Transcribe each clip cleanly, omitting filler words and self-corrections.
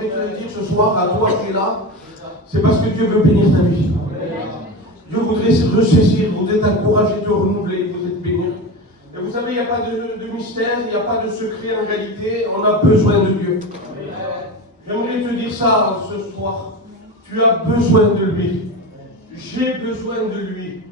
j'aimerais te le dire ce soir à toi qui es là, c'est parce que Dieu veut bénir ta vie. Dieu voudrait se ressaisir, voudrait t'encourager, te renouveler, voudrait te bénir. Et vous savez, il n'y a pas de mystère, il n'y a pas de secret en réalité, on a besoin de Dieu. J'aimerais te dire ça ce soir. Tu as besoin de lui. J'ai besoin de lui.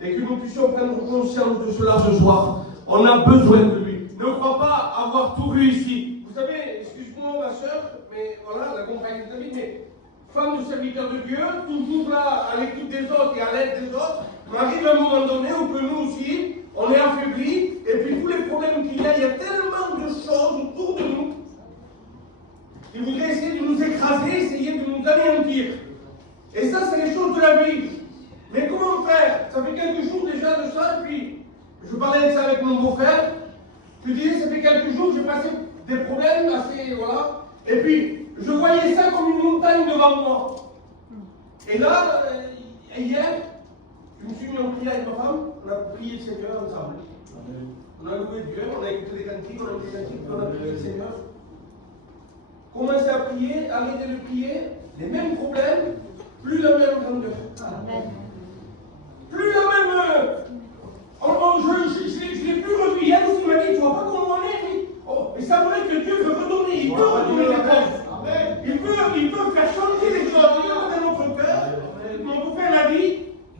Et que nous puissions prendre conscience de cela ce soir. On a besoin de lui. Ne crois pas avoir tout réussi. Vous savez, excuse-moi ma soeur, mais voilà, la compagne de David, mais femme de serviteur de Dieu, toujours là à l'écoute des autres et à l'aide des autres, arrive un moment donné où que nous aussi, on est affaiblis, et puis tous les problèmes qu'il y a tellement de choses autour de nous. Ils voudraient essayer de nous écraser, essayer de nous anéantir. Et ça, c'est les choses de la vie. Mais comment faire? Ça fait quelques jours déjà de ça, et puis je parlais de ça avec mon beau-frère. Je disais, ça fait quelques jours que j'ai passé des problèmes assez, voilà. Et puis, je voyais ça comme une montagne devant moi. Et là, hier, je me suis mis en prière avec ma femme, on a prié le Seigneur ensemble. On a loué Dieu, on a écouté les cantiques, on a prié le Seigneur. Commencez à prier, arrêtez de prier, les mêmes problèmes, plus la même grandeur. Plus la même. Je l'ai plus revu. Yann aussi m'a dit, tu vois pas comment on est, lui. Oh, mais ça vrai que Dieu veut redonner, il peut redonner les choses. Il peut faire changer les choses dans notre cœur. Mon beau-frère l'a dit,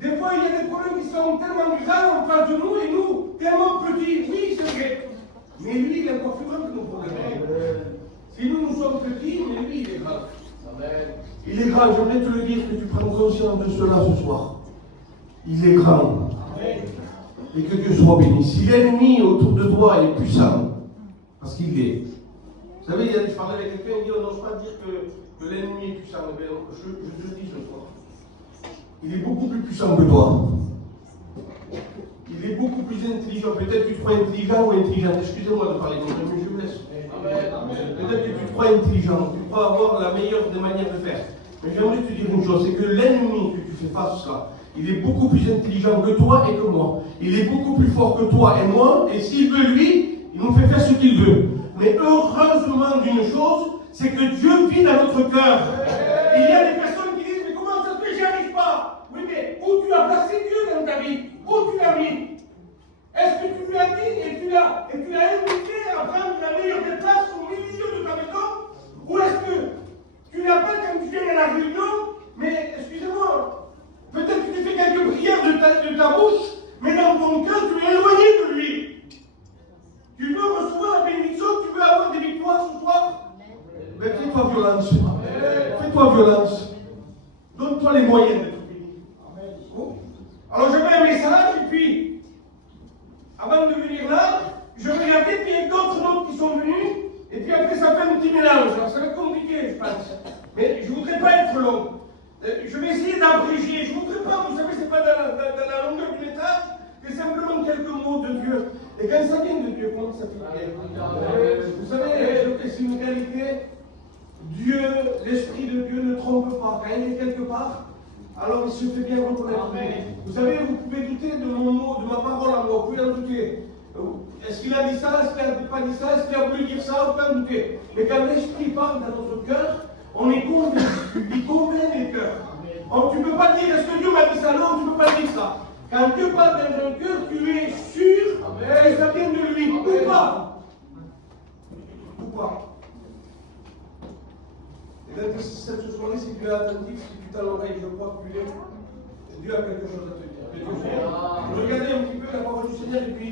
des fois il y a des problèmes qui sont tellement grands en face de nous et nous, tellement petits. Oui, c'est vrai. Mais lui, il est encore plus grand que nos problèmes. Si nous sommes petits, mais lui, il est grand. Il est grand, j'aimerais te le dire, que tu prennes conscience de cela ce soir. Il est grand. Et que Dieu soit béni. Si l'ennemi autour de toi est puissant, parce qu'il l'est. Vous savez, je parlais avec quelqu'un, il dit on n'ose pas dire que l'ennemi est puissant. Mais je te le dis ce soir. Il est beaucoup plus puissant que toi. Il est beaucoup plus intelligent. Peut-être que tu te crois intelligent ou intelligente. Excusez-moi de parler comme ça, mais je vous laisse. Peut-être que tu te crois intelligent, tu crois avoir la meilleure des manières de faire. Mais j'aimerais te dire une chose, c'est que l'ennemi que tu fais face là, il est beaucoup plus intelligent que toi et que moi. Il est beaucoup plus fort que toi et moi, et s'il veut lui, il nous fait faire ce qu'il veut. Mais heureusement d'une chose, c'est que Dieu vit dans notre cœur. Il y a des personnes qui disent, mais comment ça se fait, j'y arrive pas? Oui, mais où tu as placé Dieu dans ta vie? Où tu l'as mis? Est-ce que tu lui as dit et tu l'as invité à prendre la meilleure des places au milieu de ta maison? Ou est-ce que tu l'as pas quand tu viens à la réunion? Mais excusez-moi, peut-être que tu fais quelques prières de ta bouche, mais dans ton cœur, tu es éloigné de lui. Tu veux recevoir la bénédiction, tu veux avoir des victoires ce soir? Mais fais-toi violence. Fais-toi violence. Donne-toi les moyens d'être béni. Alors je mets un message et puis. Avant de venir là, je regardais, puis il y a d'autres notes qui sont venus, et puis après ça fait un petit mélange. Alors ça va être compliqué, je pense. Mais je ne voudrais pas être long. Je vais essayer d'abréger. Je ne voudrais pas, vous savez, ce n'est pas dans la longueur du message, c'est simplement quelques mots de Dieu. Et quand ça vient de Dieu, comment ça fait bien? Vous savez, c'est une réalité. Dieu, l'Esprit de Dieu ne trompe pas. Quand il est quelque part, alors il se fait bien reconnaître. Vous savez, vous pouvez douter de mon mot, de ma parole à moi, vous pouvez en douter. Est-ce qu'il a dit ça? Est-ce qu'il n'a pas dit ça? Est-ce qu'il a voulu dire ça? Vous pouvez en douter. Mais quand l'Esprit parle dans notre cœur, on est convaincu. Il convainc les cœurs. Tu ne peux pas dire, est-ce que Dieu m'a dit ça? Non, tu ne peux pas dire ça. Quand Dieu parle dans un cœur, tu es sûr que ça vient de lui. Ou pas? Ou pas? Et là, cette soirée, si tu es attentif, si tu t'as l'oreille, je crois que tu l'es, Dieu a quelque chose à te dire. Regardez un petit peu la parole du Seigneur et puis.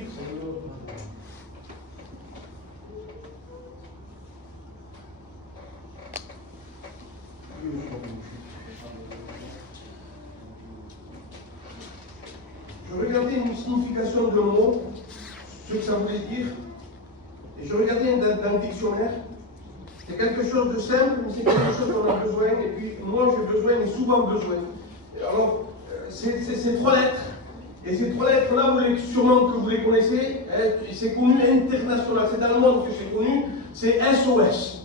Je regardais une signification de mot, ce que ça voulait dire, et je regardais dans le dictionnaire. C'est quelque chose de simple, mais c'est quelque chose qu'on a besoin, et puis moi j'ai besoin, et souvent besoin. Alors, c'est trois lettres, et ces trois lettres-là, sûrement que vous les connaissez, c'est connu international, c'est dans le monde que c'est connu, c'est SOS.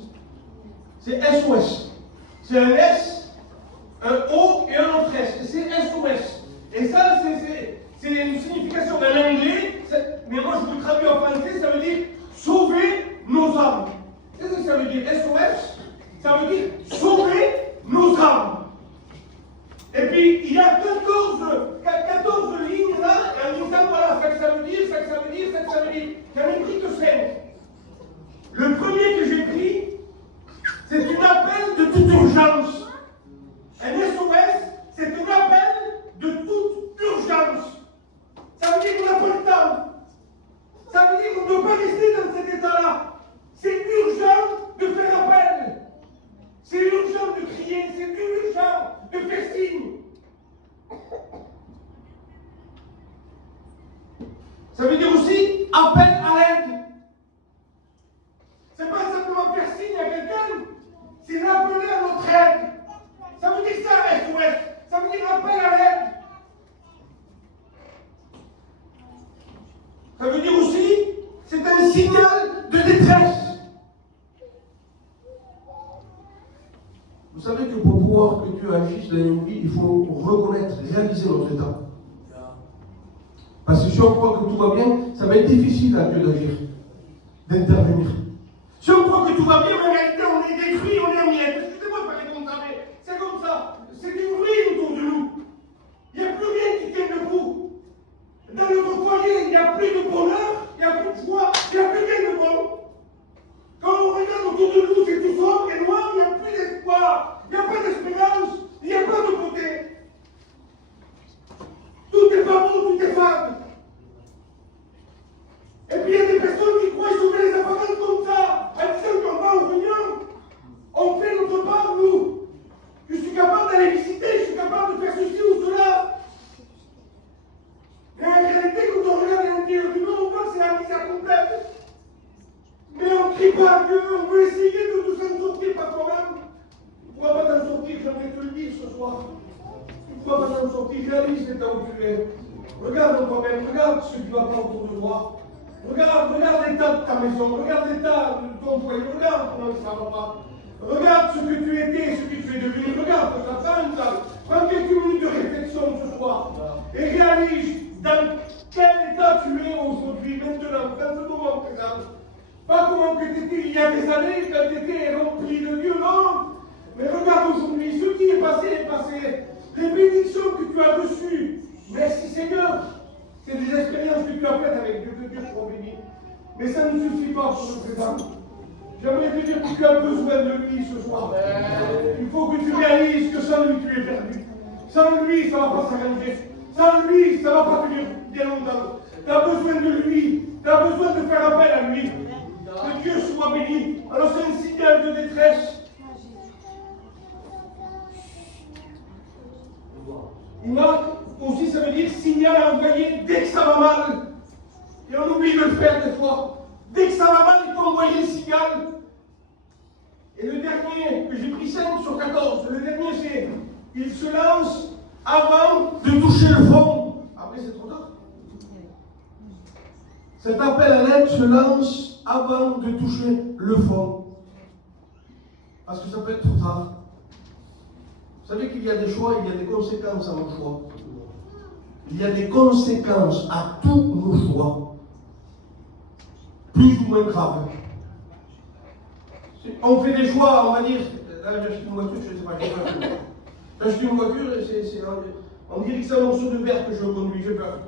C'est SOS. C'est un S, un O et un autre S, c'est SOS. Et ça, c'est une signification en anglais, mais moi je vous traduis en français, ça veut dire sauver nos âmes. Qu'est-ce que ça veut dire? SOS, Ça veut dire sauver nos âmes. Et puis, il y a 14 lignes là, et en disant, voilà, ça que ça veut dire, ça que ça veut dire, ça que ça veut dire. J'en ai pris que 5. Le premier que j'ai pris, c'est un appel de toute urgence. Un SOS, c'est un appel de toute urgence. Ça veut dire qu'on n'a pas le temps. Ça veut dire qu'on ne peut pas rester dans cet état-là. C'est urgent de faire appel. C'est urgent de crier. C'est urgent de faire signe. Ça veut dire aussi appel à l'aide. C'est pas simplement faire signe à quelqu'un, c'est l'appeler à notre aide. Ça veut dire ça, SOS. Ça veut dire appel à l'aide. Ça veut dire aussi, c'est un signal de détresse. Vous savez que pour pouvoir que Dieu agisse dans une vie, il faut reconnaître, réaliser notre état. Parce que si on croit que tout va bien, ça va être difficile à Dieu d'agir, d'intervenir. Si on croit que tout va bien, mais en réalité on est détruit, on est en miettes. Excusez-moi de parler comme ça, mais c'est comme ça. C'est une ruine autour de nous. Il n'y a plus rien qui tient debout. Dans notre foyer, il n'y a plus de bonheur, il n'y a plus de joie, il n'y a plus rien de bon. Quand on regarde autour de nous, c'est tout sombre et noir, il n'y a plus d'espoir, il n'y a pas d'espérance, il n'y a pas de beauté. Tout est pas bon, tout est fade. Et puis il y a des personnes qui croient sauver les apparences comme ça, en disant qu'on va aux réunions, on fait notre part, nous. Je suis capable d'aller visiter, je suis capable de faire ceci ou cela. Mais en réalité, quand on regarde l'intérieur du monde, on voit que c'est la misère complète. Mais on ne crie pas à Dieu, on veut essayer de tout s'en sortir par toi-même. Tu ne pourras pas t'en sortir, j'aimerais te le dire ce soir. Tu ne pourras pas t'en sortir, réalise l'état où tu es. Regarde en toi-même, regarde ce qui va pas autour de toi. Regarde l'état de ta maison, regarde l'état de ton foyer, regarde comment ça va pas. Regarde ce que tu étais, ce que tu es devenu, regarde ça. Prends quelques minutes de réflexion ce soir. Et réalise dans quel état tu es aujourd'hui, maintenant, dans ce moment présent. Pas comment tu étais il y a des années, quand tu étais rempli de Dieu, non. Mais regarde aujourd'hui, ce qui est passé est passé. Les bénédictions que tu as reçues, merci Seigneur. C'est des expériences que tu as faites avec Dieu, que Dieu soit béni. Mais ça ne suffit pas pour le présent. J'aimerais te dire que tu as besoin de lui ce soir. Il faut que tu réalises que sans lui, tu es perdu. Sans lui, ça ne va pas s'arranger. Sans lui, ça ne va pas tenir bien longtemps. Tu as besoin de lui. Tu as besoin de faire appel à lui. Que Dieu soit béni. Alors c'est un signal de détresse. Marc aussi, ça veut dire signal à envoyer dès que ça va mal. Et on oublie de le faire des fois. Dès que ça va mal, il faut envoyer le signal. Et le dernier, que j'ai pris 5 sur 14, le dernier c'est il se lance avant de toucher le fond. Après c'est trop tard. Cet appel à l'aide se lance avant de toucher le fond. Parce que ça peut être trop tard. Vous savez qu'il y a des choix, il y a des conséquences à nos choix. Il y a des conséquences à tous nos choix. Plus ou moins graves. On fait des choix, on va dire, là j'ai acheté une voiture, je ne sais pas, j'ai acheté une voiture et c'est on dirait que c'est un morceau de verre que je conduis, j'ai peur.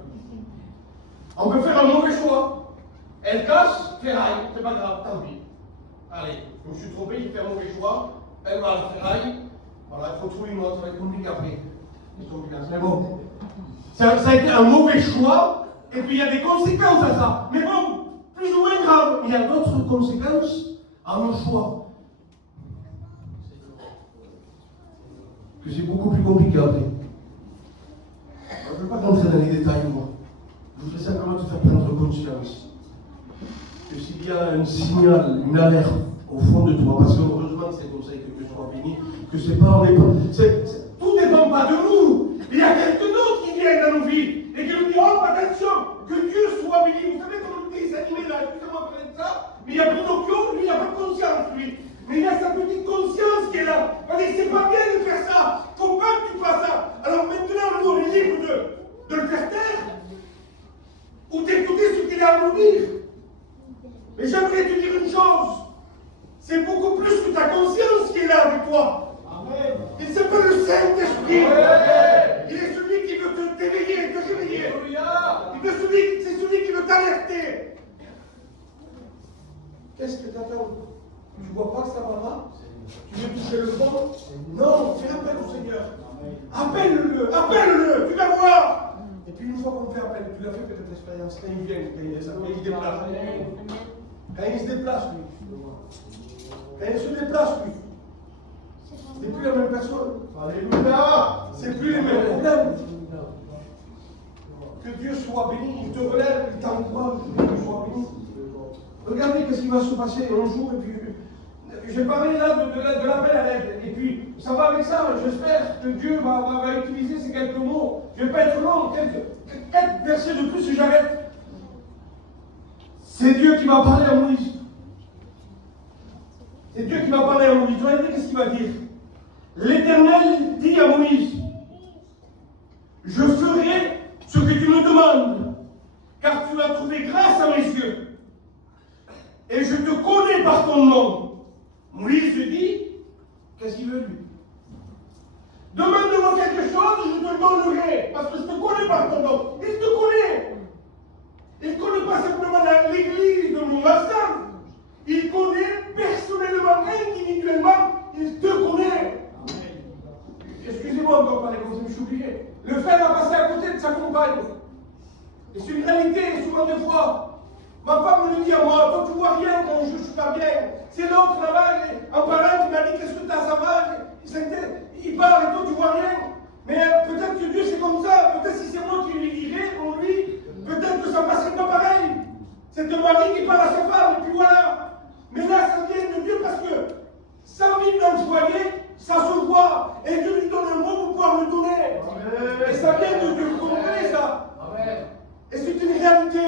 On peut faire un mauvais choix. Elle casse, ferraille, c'est pas grave, tant pis. Allez, je me suis trompé, j'ai fait un mauvais choix, elle va à la ferraille, voilà, il faut trouver une autre, ça va être compliqué après. Mais bon, ça a été un mauvais choix, et puis il y a des conséquences à ça. Mais bon, plus ou moins grave, il y a d'autres conséquences à nos choix. Que c'est beaucoup plus compliqué après. Je ne veux pas rentrer dans les détails, moi. Je voudrais simplement te faire prendre conscience que s'il y a un signal, une alerte au fond de toi, parce que heureusement c'est comme ça que Dieu soit béni, que c'est pas, tout ne dépend pas de nous. Il y a quelqu'un d'autre qui vient dans nos vies et qui nous dit oh attention, que Dieu soit béni. Vous savez comment il s'est animé là, excusez-moi de parler de ça, mais il n'y a pas d'occhio, lui il n'y a pas de conscience, lui. Mais il y a sa petite conscience qui est là. Parce que c'est pas bien de faire ça. Il ne faut pas que tu fasses ça. Alors maintenant, nous, on est libre de le faire taire ou d'écouter ce qu'il a à nous dire. Mais j'aimerais te dire une chose. C'est beaucoup plus que ta conscience qui est toi. Amen. Il s'appelle le Saint-Esprit. Il est celui qui veut te réveiller, te réveiller. C'est celui qui veut t'alerter. Qu'est-ce que tu attends? Tu ne vois pas que ça va là? Tu veux toucher le fond? Non, fais appel au Seigneur. Appelle-le, appelle-le, tu vas voir. Et puis une fois qu'on fait appel, tu l'as fait peut-être l'expérience, quand il vient, quand il se déplace. Quand il se déplace, lui. Quand il se déplace, lui. C'est plus la même personne. Alléluia. C'est plus les mêmes problèmes. Que Dieu soit béni, il te relève, il t'encourage, que Dieu soit béni. Regardez ce qui va se passer un jour, et puis j'ai parlé là de l'appel à l'aide, et puis ça va avec ça, j'espère que Dieu va utiliser ces quelques mots. Je ne vais pas être long, quelques versets de plus et j'arrête. C'est Dieu qui va parler à Moïse. C'est Dieu qui va parler à Moïse. Regardez qu'est-ce qu'il va dire. L'Éternel dit à Moïse, je ferai ce que tu me demandes, car tu as trouvé grâce à mes yeux. Et je te connais par ton nom. Moïse dit, qu'est-ce qu'il veut lui? Demande-moi quelque chose, je te donnerai, parce que je te connais par ton nom. Il te connaît. Il ne connaît pas simplement l'église de mon master. Il connaît personnellement, individuellement, il te connaît. Excusez-moi encore parler comme ça, mais je suis obligé. Le frère a passé à côté de sa compagne. Et c'est une réalité, souvent des fois. Ma femme me le dit à moi, toi tu vois rien quand je ne suis pas bien. C'est l'autre là-bas, en parlant, il m'a dit, qu'est-ce que tu as, ça va? Il parle et toi tu vois rien. Mais peut-être que Dieu c'est comme ça, peut-être si c'est moi qui lui dirais, pour lui, peut-être que ça ne passerait pas pareil. C'est un mari qui parle à sa femme, et puis voilà. Mais là, ça vient de Dieu parce que ça vit dans le foyer, ça se voit, et Dieu lui donne un mot pour pouvoir le donner. Amen. Et ça vient de Dieu, vous comprenez ça? Amen. Et c'est une réalité.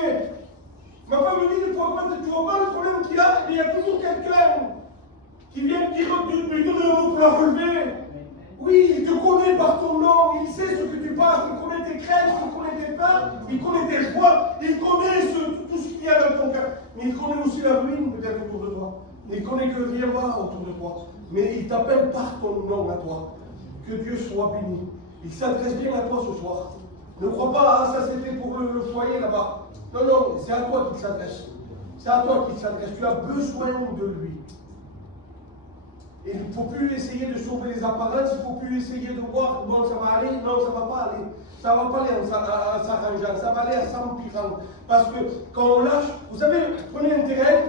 Ma femme me dit, tu vois pas le problème qu'il a, il y a toujours quelqu'un qui vient lui donner un mot pour la relever. Oui, il te connaît par ton nom, il sait ce que tu passes, il connaît tes craintes, il connaît tes peurs, il connaît tes joies, il connaît tout ce qu'il y a dans ton cœur. Mais il connaît aussi la ruine peut-être autour de toi. Il connaît que rien va autour de toi. Mais il t'appelle par ton nom à toi. Que Dieu soit béni. Il s'adresse bien à toi ce soir. Ne crois pas, ah ça c'était pour le foyer là-bas. Non, non, c'est à toi qu'il s'adresse. C'est à toi qu'il s'adresse. Tu as besoin de lui. Et il ne faut plus essayer de sauver les apparences, il ne faut plus essayer de voir, bon, ça va aller, non, ça ne va pas aller. Ça ne va pas aller en s'arrangeant, ça va aller en s'empirant. Parce que quand on lâche, vous savez, prenez un terrain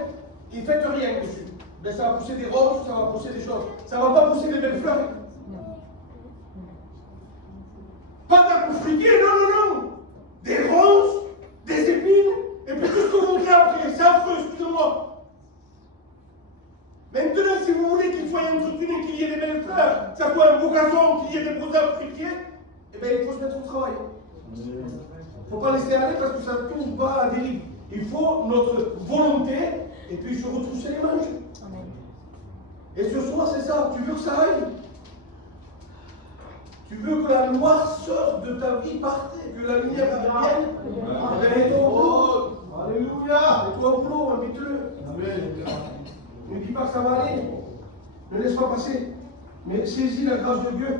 et ne faites rien dessus. Ben, ça va pousser des roses, ça va pousser des choses. Ça ne va pas pousser des belles fleurs. Pas d'arbres fruitiers, non, non, non. Des roses, des épines, et puis tout ce que vous voulez après. C'est affreux, excusez-moi. Maintenant, si vous voulez qu'il soit entretenu, qu'il y ait des belles fleurs, que ça soit un beau gazon, qu'il y ait des beaux arbres fruitiers, eh bien, il faut se mettre au travail. Il ne faut pas laisser aller parce que ça ne tourne pas à la dérive. Il faut notre volonté et puis se retrousser les manches. Et ce soir, c'est ça. Tu veux que ça aille? Tu veux que la noirceur de ta vie parte, que la lumière vienne? Et toi au boulot. Alléluia. Et toi au boulot, invite-le. Ne dis pas que ça va aller. Ne laisse pas passer. Mais saisis la grâce de Dieu.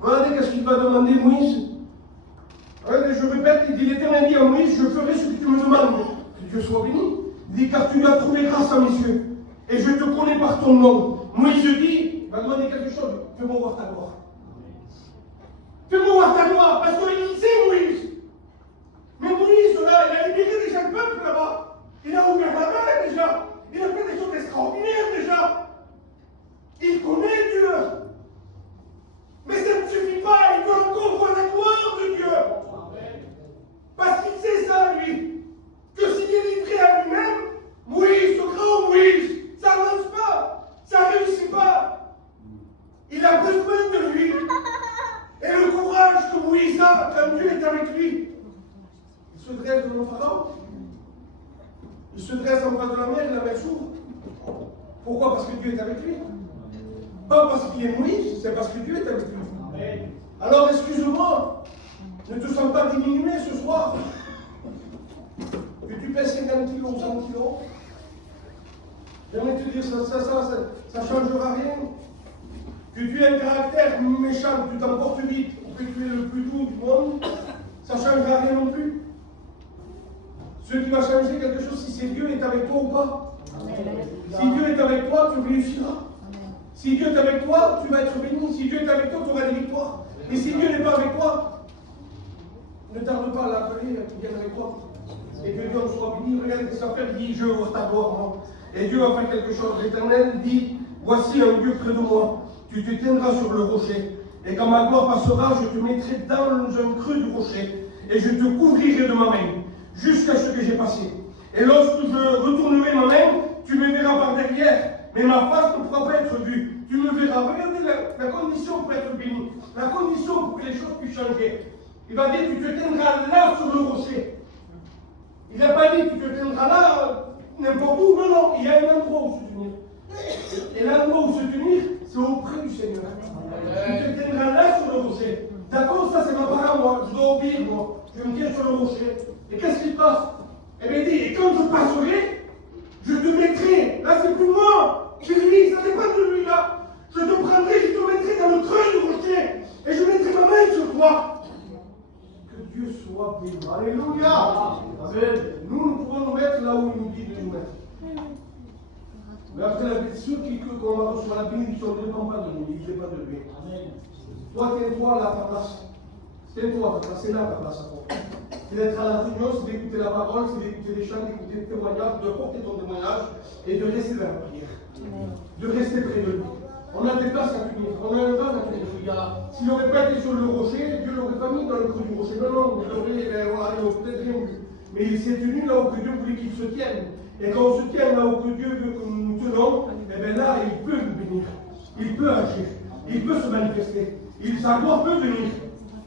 Regardez qu'est-ce qu'il va demander Moïse. Regardez, je répète, il dit l'Éternel dit à Moïse, je ferai ce que tu me demandes. Que Dieu soit béni. Il dit, car tu as trouvé grâce à mes yeux. Et je te connais par ton nom. Moïse dit, il va demander quelque chose. Fais-moi voir ta gloire. Fais-moi voir ta gloire. Parce qu'il sait Moïse. Mais Moïse, là, il a libéré déjà le peuple là-bas. Il a ouvert la mer déjà. Il a fait des choses extraordinaires déjà. Il connaît Dieu. Mais ça ne suffit pas. Il veut encore voir la gloire de Dieu. Parce qu'il sait ça, lui. Que s'il est livré à lui-même, Moïse, ce grand Moïse, ça n'avance pas. Ça ne réussit pas. Il a besoin de lui. Et le courage que Moïse a quand Dieu est avec lui. Il se dresse devant Pharaon. Il se dresse en face de la mer et la mer s'ouvre. Pourquoi? Parce que Dieu est avec lui. Pas parce qu'il est Moïse, c'est parce que Dieu est avec lui. Amen. Alors excuse-moi, ne te sens pas diminué ce soir. Que tu pèses 50 kilos ou 100 kilos. J'aimerais te dire, ça ne changera rien. que tu aies un caractère méchant, que tu t'emportes vite, ou que tu es le plus doux du monde, ça ne changera rien non plus. Ce qui va changer quelque chose, si c'est Dieu est avec toi ou pas. Si Dieu est avec toi, tu réussiras. Si Dieu est avec toi, tu vas être béni. Si Dieu est avec toi, tu auras des victoires. Mais si Dieu n'est pas avec toi, ne tarde pas à l'appeler, qu'il vienne avec toi. Et que Dieu en soit béni. Regarde ce qu'il va faire, il dit, je ouvre ta gloire. Et Dieu va faire quelque chose. L'Éternel dit, voici un Dieu près de moi. Tu te tiendras sur le rocher. Et quand ma gloire passera, je te mettrai dans un creux du rocher. Et je te couvrirai de ma main, jusqu'à ce que j'ai passé. Et lorsque je retournerai ma main, tu me verras par derrière. Mais ma face ne pourra pas être vue. Tu me verras. Regardez la condition pour être béni. La condition pour que les choses puissent changer. Il va dire, tu te tiendras là sur le rocher. Il n'a pas dit, tu te tiendras là, n'importe où. Non, non, il y a un endroit où se tenir. Et l'endroit où se tenir, c'est auprès du Seigneur. Tu te tiendras là sur le rocher. D'accord, ça c'est ma parole, moi. Je dois obéir, moi. Je me tiens sur le rocher. Et qu'est-ce qui se passe? Eh bien, il dit, et quand je passerai, je te mettrai. Là, c'est plus moi. Jésus, ça n'est pas de lui là. Je te prendrai, je te mettrai dans le creux du rocher. Et je mettrai ma main sur toi. Que Dieu soit béni. Alléluia. Amen. Nous pouvons nous mettre là où il nous dit de nous mettre. Mais après, ceux qu'on va recevoir la bénédiction ne dépend pas de nous, il ne fait pas de lui. Toi, tiens-toi là à ta place. Tiens-toi à ta place, c'est là ta place. C'est d'être à la réunion, c'est d'écouter la parole, c'est d'écouter les chants, d'écouter les témoignages, de porter ton témoignage et de rester dans la prière. De rester près de lui. On a des places à tenir, on a un vin à tenir. S'il n'aurait pas été sur le rocher, Dieu ne l'aurait pas mis dans le creux du rocher. Non, non, il aurait peut-être rien vu. Mais il s'est tenu là où Dieu voulait qu'il se tienne. Et quand on se tient là où Dieu veut que nous nous tenons, eh bien là, il peut nous bénir. Il peut agir. Il peut se manifester. Sa gloire peut venir.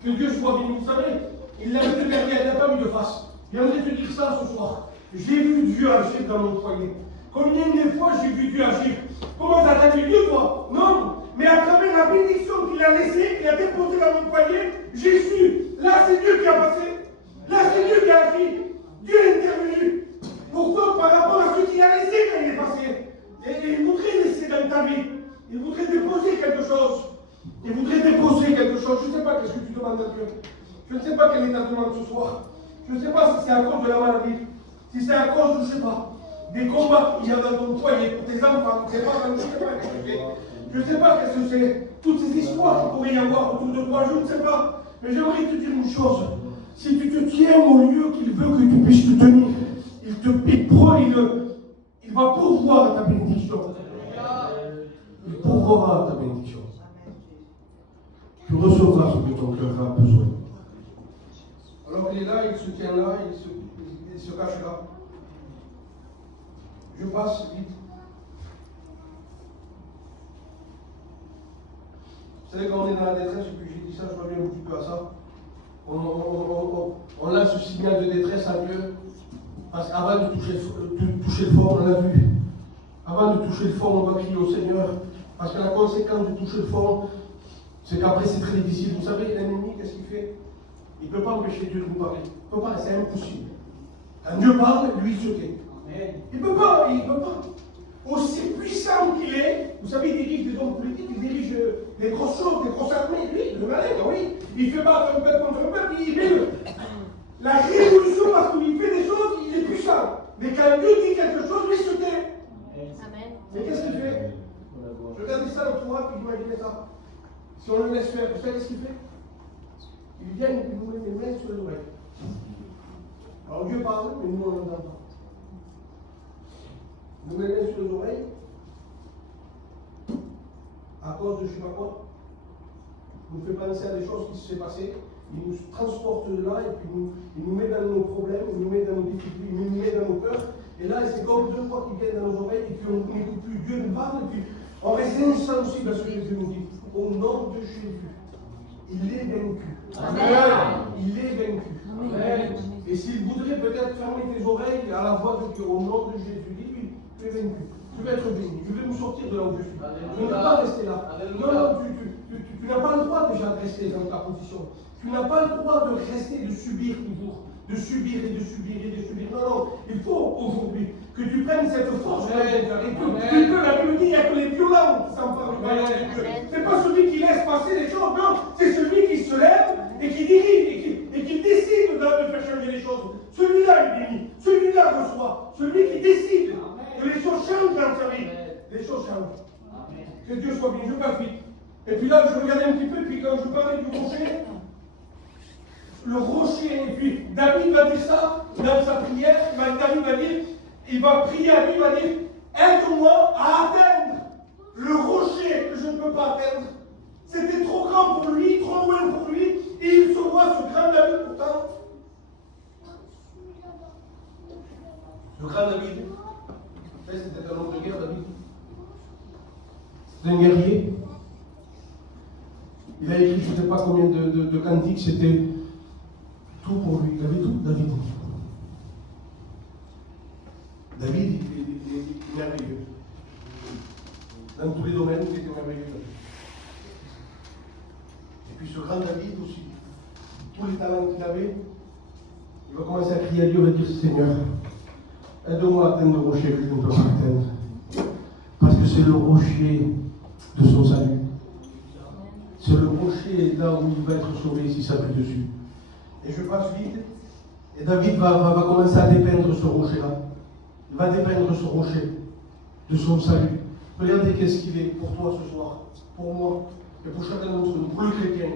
Que Dieu soit béni. Vous savez, il l'a vu de derrière, il n'a pas mis de face. J'aimerais te dire ça ce soir. J'ai vu Dieu agir dans mon foyer. Combien de fois j'ai vu Dieu agir? Comment t'as vu Dieu, toi? Non. Mais à travers la bénédiction qu'il a laissée, qu'il a déposée dans mon foyer, j'ai su. Là, c'est Dieu qui a passé. Là, c'est Dieu qui a agi. Dieu est intervenu. Pourquoi? Par rapport à ce qu'il a laissé quand il est passé. Et il voudrait laisser dans ta vie. Il voudrait déposer quelque chose. Il voudrait déposer quelque chose. Je ne sais pas qu'est-ce que tu demandes à Dieu. Je ne sais pas quelle est ta demande ce soir. Je ne sais pas si c'est à cause de la maladie. Si c'est à cause, je ne sais pas, des combats qu'il y a dans ton foyer pour tes enfants, pour tes parents, je ne sais pas expliquer. Je ne sais pas qu'est-ce que c'est. Toutes ces histoires qu'il pourrait y avoir autour de toi, je ne sais pas. Mais j'aimerais te dire une chose. Si tu te tiens au lieu qu'il veut que tu puisses te tenir, il va pourvoir à ta bénédiction. Il pourvoira à ta bénédiction. Tu recevras ce que ton cœur a besoin. Alors il est là, il se tient là, il se cache là. Je passe vite. Vous savez, quand on est dans la détresse, et puis j'ai dit ça, je reviens un petit peu à ça. On lance ce signal de détresse à Dieu. Parce qu'avant de toucher le fond, on l'a vu. Avant de toucher le fond, on va crier au Seigneur. Parce que la conséquence de toucher le fond, c'est qu'après c'est très difficile. Vous savez, l'ennemi, qu'est-ce qu'il fait? Il ne peut pas empêcher Dieu de nous parler. Il ne peut pas, c'est impossible. Quand Dieu parle, lui il se tait. Il ne peut pas, il ne peut pas. Aussi puissant qu'il est, vous savez, il dirige des hommes politiques, il dirige des grosses choses, des grosses armées, lui, le malin, oui. Il fait battre un peuple contre un peuple, il met la révolution parce qu'il fait des choses, il est puissant. Mais quand Dieu dit quelque chose, lui il se tait. Amen. Mais qu'est-ce qu'il fait? Je regardais ça l'autre fois, puis j'imaginais ça. Si on le laisse faire, vous savez ce qu'il fait? Il vient et il nous met les mains sur les oreilles. Alors Dieu parle, mais nous on n'entend pas. Il nous met les mains sur les oreilles, à cause de je ne sais pas quoi. Il nous fait penser à des choses qui se sont passées. Il nous transporte de là et puis il nous met dans nos problèmes, il nous met dans nos difficultés, il nous met dans nos peurs. Et là, c'est comme deux fois qu'il vient dans nos oreilles et puis on n'écoute plus. Dieu nous parle et puis on reste insensible à ce que Jésus nous dit. Au nom de Jésus, il est vaincu. Amen. Il est vaincu. Amen. Et s'il voudrait peut-être fermer tes oreilles à la voix de Dieu, au nom de Jésus, dis-lui, tu es vaincu. Tu vas être béni. Je vais nous sortir de là où je suis. Je ne vais pas rester là. Non, non, tu n'as pas le droit déjà de rester dans ta position. Tu n'as pas le droit de rester, de subir toujours. De subir et de subir et de subir. Non, non. Il faut aujourd'hui que tu prennes cette force. Amen. Et que Dieu, la Bible dit, il n'y a que les violents qui s'emparent du royaume de Dieu. C'est pas celui qui laisse passer les choses, non, c'est celui qui se lève et qui dirige et qui décide de faire changer les choses. Celui-là est béni, celui-là reçoit, celui qui décide que les choses changent dans sa vie. Les choses changent. Que Dieu soit béni, je passe vite. Et puis là, je regardais un petit peu, puis quand je parlais du rocher, le rocher, et puis David va dire ça dans sa prière, David va dire, il va prier à lui, il va dire, aide-moi à atteindre le rocher que je ne peux pas atteindre. C'était trop grand pour lui, trop loin pour lui, et il se voit ce grand David pourtant. Le grand David, c'était un homme de guerre, David. C'était un guerrier. Il a écrit je ne sais pas combien de cantiques, c'était tout pour lui. Il avait tout, David. David, il est merveilleux. Dans tous les domaines, il était merveilleux. Et puis ce grand David aussi, tous les talents qu'il avait, il va commencer à crier à Dieu, il va dire Seigneur, aide-moi à atteindre le rocher que je ne peux pas atteindre. Parce que c'est le rocher de son salut. C'est le rocher là où il va être sauvé s'il s'appuie dessus. Et je passe vite. Et David va commencer à dépeindre ce rocher-là. Il va dépeindre ce rocher de son salut. Regardez qu'est-ce qu'il est pour toi ce soir, pour moi, et pour chacun d'entre nous, pour le chrétien.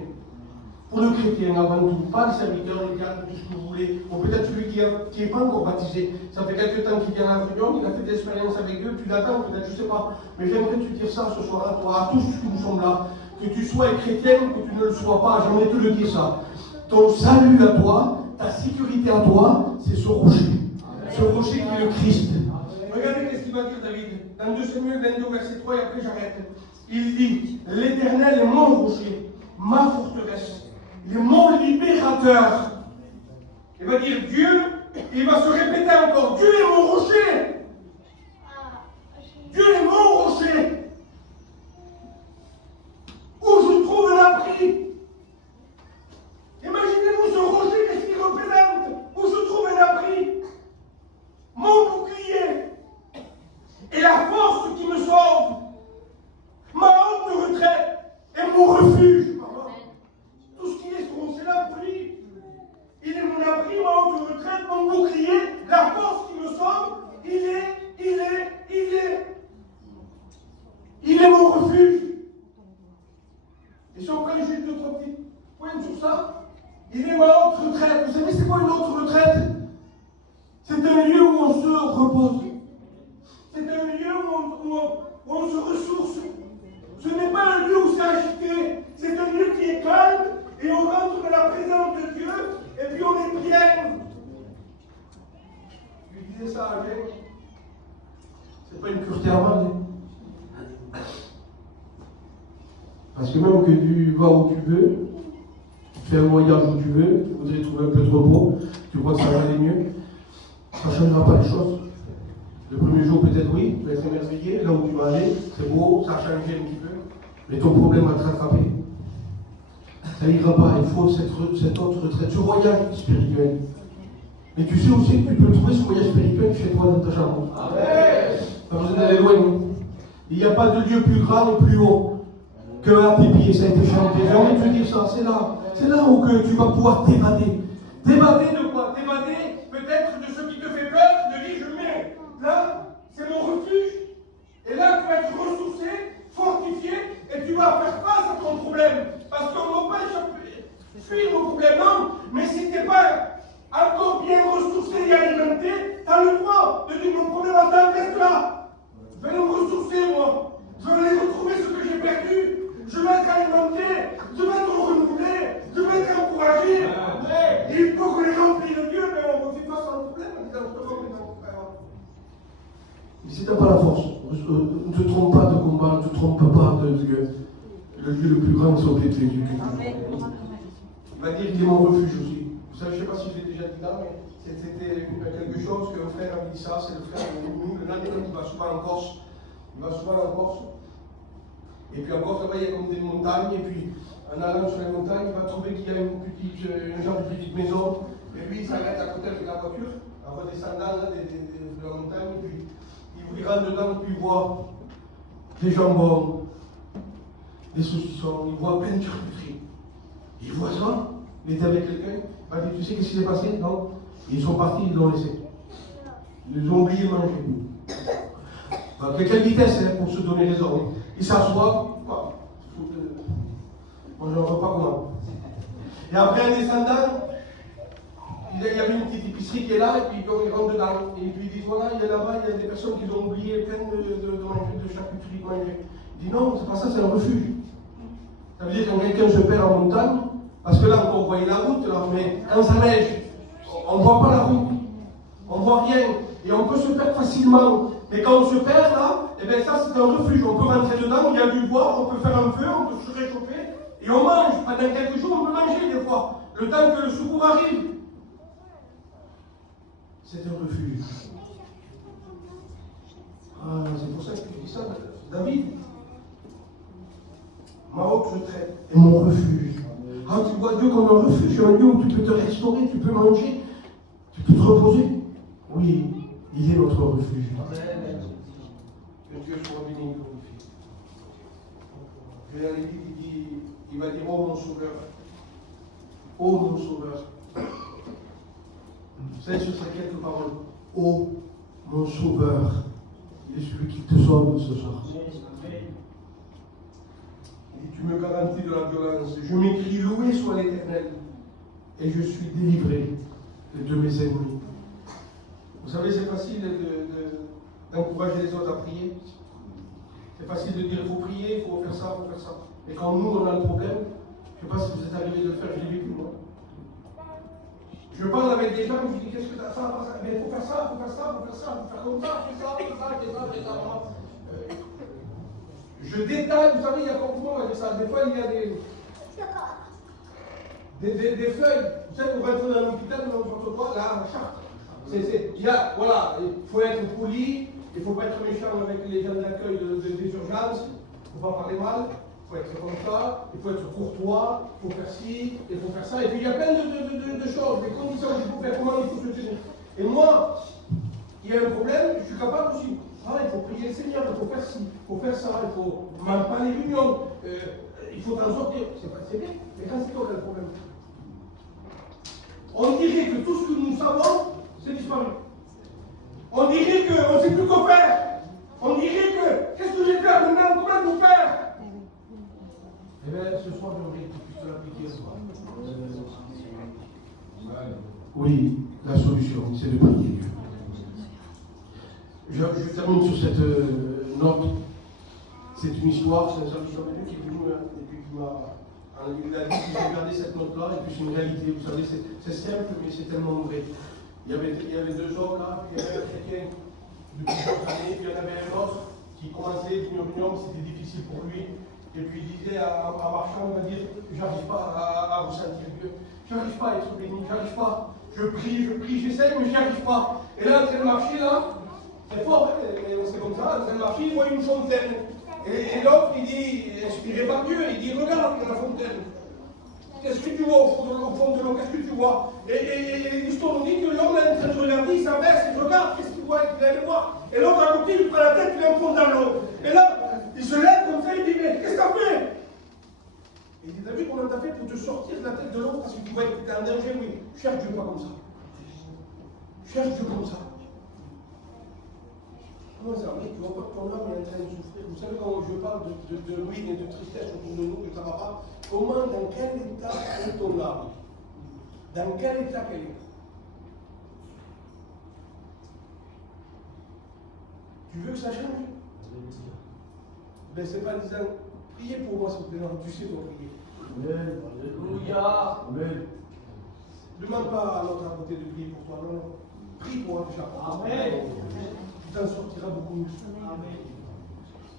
Pour le chrétien avant tout, pas le serviteur, les gars, tout ce que vous voulez, ou peut-être celui qui n'est pas encore baptisé. Ça fait quelques temps qu'il vient à la réunion, il a fait des expériences avec Dieu, tu l'attends peut-être, je ne sais pas. Mais j'aimerais te dire ça ce soir à toi, à tous ceux qui nous sommes là, que tu sois chrétien ou que tu ne le sois pas, j'aimerais te le dire ça. Ton salut à toi, ta sécurité à toi, c'est ce rocher. Ce rocher qui est le Christ. Regardez qu'est-ce qu'il va dire David. Dans 2 Samuel 22, verset 3, et après j'arrête. Il dit, l'Éternel est mon rocher, ma forteresse. Il est mon libérateur. Il va dire Dieu, il va se répéter encore, Dieu est mon rocher. Dieu est mon rocher. Où je trouve un abri. Imaginez-vous ce rocher, qu'est-ce qu'il représente? Où je trouve un abri. Mon bouclier. Et la force qui me sauve. Ma honte de retraite et mon refuge. Tout ce qui est ce rocher-là pour lui. Il est mon abri, ma honte de retraite, mon bouclier, la force qui me sauve. Il est mon refuge. Et si on prend juste 2-3 petits points sur ça, il est ma haute retraite. Vous savez c'est quoi une haute retraite? C'est un lieu où on se repose. C'est un lieu où on se ressource. Ce n'est pas un lieu où c'est agité. C'est un lieu qui est calme et on rentre dans la présence de Dieu et puis on est bien. Je disais ça à Alain. C'est pas une cure thermale. Parce que même que tu vas où tu veux, tu fais un voyage où tu veux, tu voudrais trouver un peu de repos, tu vois que ça va aller mieux, ça ne changera pas les choses. Le premier jour, peut-être oui, tu vas être émerveillé, là où tu vas aller, c'est beau, ça a changé un petit peu, mais ton problème va te rattraper. Ça n'ira pas, il faut cette autre retraite, ce voyage spirituel. Mais tu sais aussi que tu peux trouver ce voyage spirituel chez toi dans ta chambre. Amen. Pas besoin d'aller loin. Il n'y a pas de lieu plus grand et plus haut que à tes pieds, ça a été chanté. J'ai envie de te dire ça, c'est là où que tu vas pouvoir t'évader. T'évader de quoi? T'évader peut-être de ce qui te fait peur, de dire je mets là, c'est mon refuge. Et là, tu vas être ressourcé, fortifié, et tu vas faire face à ton problème. Parce qu'on va pas fuir mon problème, non. Mais si tu n'es pas encore bien ressourcé et alimenté, tu as le droit de dire mon problème, attends, reste là. Je vais me ressourcer, moi. Je vais aller retrouver ce que j'ai perdu. Je vais être alimenté, je vais être renouvelé, je vais être encouragé. Il faut que les gens prient de Dieu, mais on refait face à un problème en disant mais si tu n'as pas la force, ne te trompe pas de combat, ne te trompe pas de Dieu. Le lieu le plus grand, c'est au pied de Jésus. Il va dire qu'il est mon refuge aussi. Vous savez, je ne sais pas si je l'ai déjà dit là, mais c'était quelque chose qu'un frère a dit ça, c'est le frère de nous, le Nanéen qui va souvent en Corse. Il va souvent en Corse. Et puis en Corse, là-bas, il y a comme des montagnes, et puis en allant sur les montagnes, il va trouver qu'il y a un genre de petite maison, et lui, il s'arrête à côté avec la voiture, en redescendant là, de la montagne, et puis il rentre dedans, puis il voit des jambons, des saucissons, il voit plein de charcuteries. Il voit ça, il était avec quelqu'un, il m'a dit, tu sais qu'est-ce qui s'est passé? Non. Ils sont partis, ils l'ont laissé. Ils ont oublié de manger. Enfin, quelle vitesse hein, pour se donner raison. Ils s'assoient, on ne voit pas comment. Et après, en descendant, il y avait une petite épicerie qui est là, et puis ils rentrent dedans. Et ils lui disent, voilà, il y a là-bas, il y a des personnes qui ont oublié plein de charcuterie de manger. Il dit, non, c'est pas ça, c'est un refuge. Ça veut dire que quand quelqu'un se perd en montagne, parce que là, on voyait la route, là, mais quand ça neige, on ne voit pas la route. On ne voit rien. Et on peut se perdre facilement. Et quand on se perd là, eh bien ça c'est un refuge. On peut rentrer dedans, il y a du bois, on peut faire un feu, on peut se réchauffer. Et on mange. Pendant quelques jours, on peut manger des fois. Le temps que le secours arrive. C'est un refuge. Ah, c'est pour ça que je dis ça, David. Ma haute retraite est mon refuge. Ah, tu vois Dieu comme un refuge, un lieu où tu peux te restaurer, tu peux manger, tu peux te reposer. Oui, il est notre refuge. Que Dieu soit béni pour nous. Puis là, il va dire, oh mon sauveur, oh mon sauveur. Vous savez, ce serait quelques paroles. Oh mon sauveur, il est celui qui te sauve ce soir. Tu me garantis de la violence. Je m'écris, loué soit l'Éternel, et je suis délivré de mes ennemis. Vous savez, c'est facile d'encourager les autres à prier. C'est facile de dire, il faut prier, il faut faire ça, il faut faire ça. Et quand nous, on a le problème, je ne sais pas si vous êtes arrivé de le faire, je l'ai vécu moi. Je parle avec des gens, je dis, qu'est-ce que tu as ça, mais il faut faire ça, il faut faire ça, il faut faire ça, il faut faire comme ça, fais ça, fais ça, fais ça, fais ça. Je détaille, vous savez, il y a comment on va dire ça. Des fois, il y a des feuilles. Vous savez, on va être dans l'hôpital, n'importe quoi, là, la charte. Il y a, voilà, il faut être poli, il ne faut pas être méchant avec les gens d'accueil des urgences, il ne faut pas parler mal, il faut être comme ça, il faut être courtois, il faut faire ci, il faut faire ça. Et puis, il y a plein de choses, des conditions qu'il faut faire, comment il faut se tenir. Et moi, il y a un problème, je suis capable aussi. Ah, il faut prier le Seigneur, il faut faire ci, il faut faire ça, il faut même pas les réunions, il faut en sortir. C'est bien, mais quand c'est quoi le problème? On dirait que tout ce que nous savons, c'est disparu. On dirait qu'on ne sait plus quoi faire. On dirait que, qu'est-ce que j'ai fait maintenant? Comment vous faire? Eh bien, ce soir, j'aimerais que tu puisses l'appliquer ce soir. Oui, la solution, c'est de prier Dieu. Je termine sur cette note. C'est une histoire, c'est un service de Dieu qui est venu et puis qui m'a. Il a dit que j'ai gardé cette note-là, et puis c'est une réalité. Vous savez, c'est simple, mais c'est tellement vrai. Il y avait deux hommes là, puis il y avait un chrétien de plusieurs années, puis il y en avait un autre qui commençait une réunion, c'était difficile pour lui. Et puis il disait en marchant, il va dire, j'arrive pas à ressentir Dieu, j'arrive pas à être béni, j'arrive pas. Je prie, j'essaie, mais j'y arrive pas. Et là, en train de marcher là, c'est fort, c'est comme ça, en train de marcher, il voit une fontaine. Et l'autre, il dit, inspiré par Dieu, il dit, regarde la fontaine. Qu'est-ce que tu vois au fond de l'eau? Qu'est-ce que tu vois? Et l'histoire nous dit que l'homme est en train de regarder, il s'abaisse, il regarde, qu'est-ce qu'il voit? Il allait voir. Et l'autre à côté, il prend la tête, il enfonce dans l'eau. Et là, il se lève comme ça, il dit, mais qu'est-ce que t'as fait? Il dit, t'as vu comment t'as fait pour te sortir de la tête de l'eau? Parce que tu vois que t'es en danger, oui. Cherche Dieu pas comme ça. Cherche Dieu comme ça. Comment ça va? Tu vois pas que ton âme est en train de souffrir. Vous savez, quand je parle de ruine et de tristesse autour de nous, que ça ne va pas, comment, dans quel état est ton âme? Dans quel état qu'elle est? Tu veux que ça change? Ben, c'est pas en disant, priez pour moi, s'il vous plaît. Tu sais qu'on prier. Amen. Alléluia. Amen. Ne demande pas à l'autre à côté de prier pour toi. Non, non. Prie pour un déjà. Amen. Tu t'en sortiras beaucoup mieux. Amen.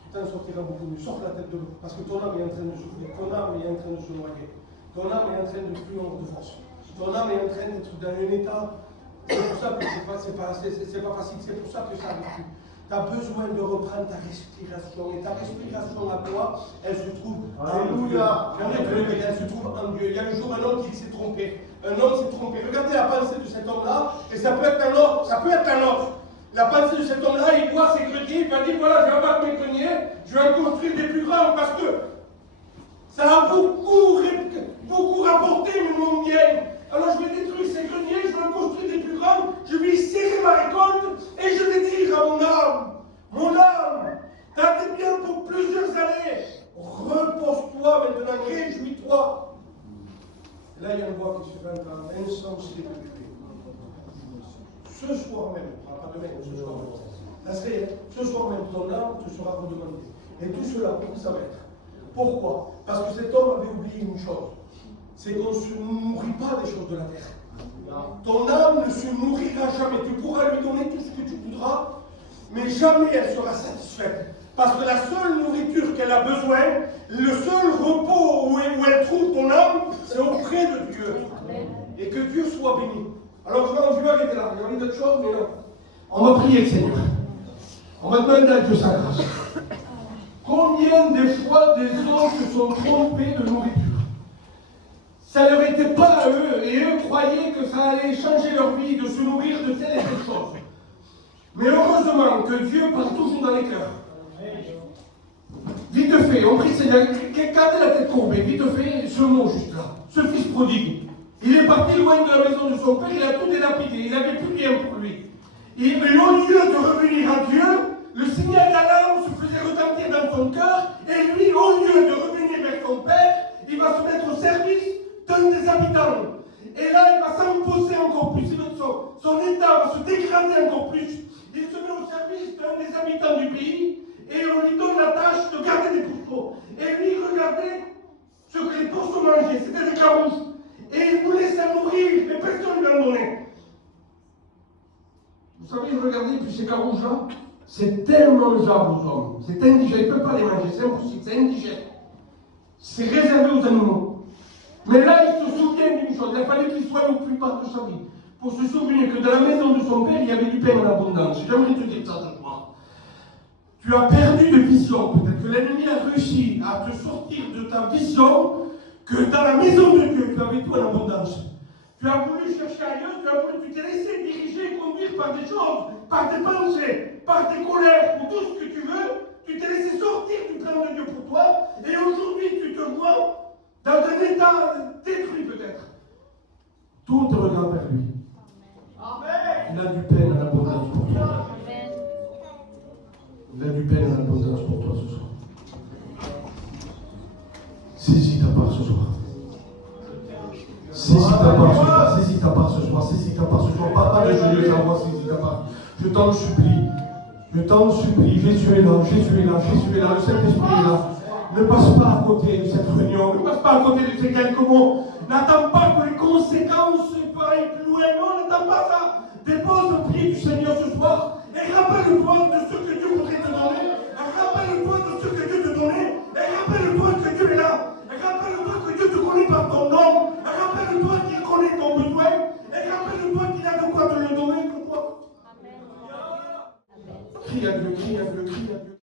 Tu t'en sortiras beaucoup mieux. Sors la tête de l'eau. Parce que ton âme est en train de souffrir. Ton âme est en train de se noyer. Ton âme est en train de plus avoir de force. Ton âme est en train d'être dans un état. C'est pour ça que c'est pas facile. C'est pour ça que ça arrive plus. tu as besoin de reprendre ta respiration. Et ta respiration à toi, elle se trouve en Dieu. Elle se trouve en Dieu. Il y a un jour un homme qui s'est trompé. Un homme s'est trompé. Regardez la pensée de cet homme-là, et ça peut être un autre, ça peut être un autre. La pensée de cet homme-là, il voit ses greniers, il va dire voilà, je vais abattre mes greniers, je vais en construire des plus grands parce que ça a beaucoup rapporté mon bien. Alors je vais détruire ces greniers, je vais en construire des plus grands, je vais y serrer ma récolte et je vais dire à mon âme, t'as des biens pour plusieurs années, repose-toi maintenant, réjouis-toi. Là, il y a une voix qui se fait entendre, insensé de Dieu. Ce soir même, pas demain, ce soir même. Ce soir même, ton âme te sera redemandée. Et tout cela, pour ça va être. Pourquoi? Parce que cet homme avait oublié une chose. C'est qu'on ne se nourrit pas des choses de la terre. Ton âme ne se nourrira jamais. Tu pourras lui donner tout ce que tu voudras, mais jamais elle sera satisfaite. Parce que la seule nourriture qu'elle a besoin, le seul repos où elle trouve ton âme, c'est auprès de Dieu. Et que Dieu soit béni. Alors je vais arrêter là. Il y a d'autres choses, mais non. On va prier le Seigneur. On va demander à Dieu sa grâce. Combien de fois des hommes se sont trompés de nourriture? Ça ne leur était pas à eux, et eux croyaient que ça allait changer leur vie, de se nourrir de telle et telle chose. Mais heureusement que Dieu passe toujours dans les cœurs. Vite fait, on prie le Seigneur, gardez la tête courbée, vite fait, ce mot juste là, ce fils prodigue. Il est parti loin de la maison de son père, il a tout délapidé, il n'avait plus rien pour lui. Et au lieu de revenir à Dieu, le signal d'alarme se faisait retentir dans son cœur, et lui, au lieu de revenir vers son père, il va se mettre au service d'un des habitants. Et là, il va s'imposer encore plus, son état va se dégrader encore plus. Il se met au service d'un des habitants du pays, et on lui donne la tâche de garder des pourceaux. Et lui, regardez ce que les pourceaux mangeaient, c'était des carouches. Et il voulait s'en nourrir, mais personne ne lui en donnait. Vous savez, je regardais, puis ces carouches-là, c'est immangeable aux hommes. C'est indigeste, ils ne peuvent pas les manger, c'est impossible, c'est indigeste. C'est réservé aux animaux. Mais là, il se souvient d'une chose, il a fallu qu'il soit au plus bas de sa vie, pour se souvenir que dans la maison de son père, il y avait du pain en abondance. J'aimerais te dire ça ce soir. Tu as perdu de vision, peut-être que l'ennemi a réussi à te sortir de ta vision, que dans la maison de Dieu, tu avais tout en abondance. Tu as voulu chercher ailleurs, tu t'es laissé diriger, conduire par des choses, par des pensées, par des colères, ou tout ce que tu veux. Tu t'es laissé sortir du plan de Dieu pour toi, et aujourd'hui tu te vois dans un état détruit peut-être. Tout te regarde vers lui. Il a du pain en abondance pour toi. Il a du pain en abondance pour toi ce soir. Saisis ta part ce soir. Saisis ta part ce soir. Saisis ta part ce soir. Saisis ta part ce soir. Pas de Jésus, j'envoie, saisis ta part. Je t'en supplie. Je t'en supplie. Jésus est là. Jésus est là. Jésus est là. Le Saint-Esprit est là. Ne passe pas à côté de cette réunion. Ne passe pas à côté de ces quelques mots. N'attends pas que les conséquences aillent plus loin. Non, n'attends pas ça. Dépose au pied du Seigneur ce soir. Et rappelle-toi de